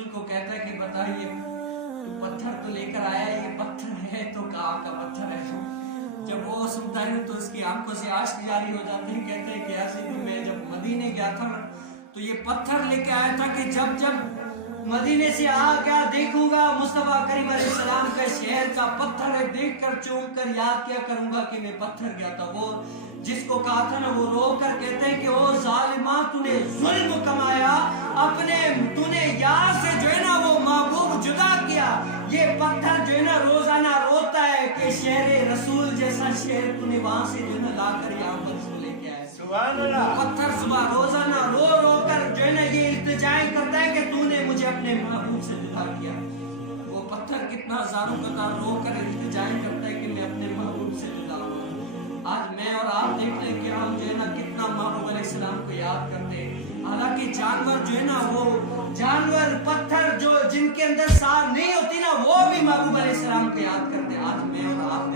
रसूल को कहता है कि बताइए तो पत्थर तो लेकर आया, ये पत्थर है तो कहाँ का पत्थर है? जब वो सुनता है तो उसकी आंखों से आंसू जारी हो जाते हैं। कहते हैं कि ऐसे भी मैं जब मदीने गया था तो ये पत्थर लेके आया था कि जब जब मदीने से आ गया देखूंगा मुस्तफा करीम अलैहिस्सलाम के शहर का पत्थर है, देख कर चूम कर याद क्या करूंगा कि मैं पत्थर गया था। वो जिसको कहा था ना वो रो कर कहते हैं कि ओ जालिमा तूने जुल्म कमाया, अपने तूने यार से जो है ना वो महबूब जुदा किया। ये पत्थर जो है ना रोजाना रोता है कि शहर रसूल जैसा शहर तूने वहां से जो है ना लाकर यहाँ पर लेके आया। सुभान अल्लाह। पत्थर सुबह रोजाना रो रो कर जो है ना ये इल्तिजाएं करता है कि तूने मुझे अपने महबूब से जुदा किया। वो पत्थर कितना हजारों कतार रो कर इल्तिजाएं करता है कि मैं अपने महबूब से जुदा हूँ। आज मैं और आप देख रहे हैं कि हम जो है ना कितना महबूब अलैहिस्सलाम को याद करते हैं। हालांकि जानवर जो है ना वो जानवर पत्थर जो जिनके अंदर सांस नहीं होती ना वो भी महबूब अलैहिस्सलाम को याद करते हैं। आज मैं और आप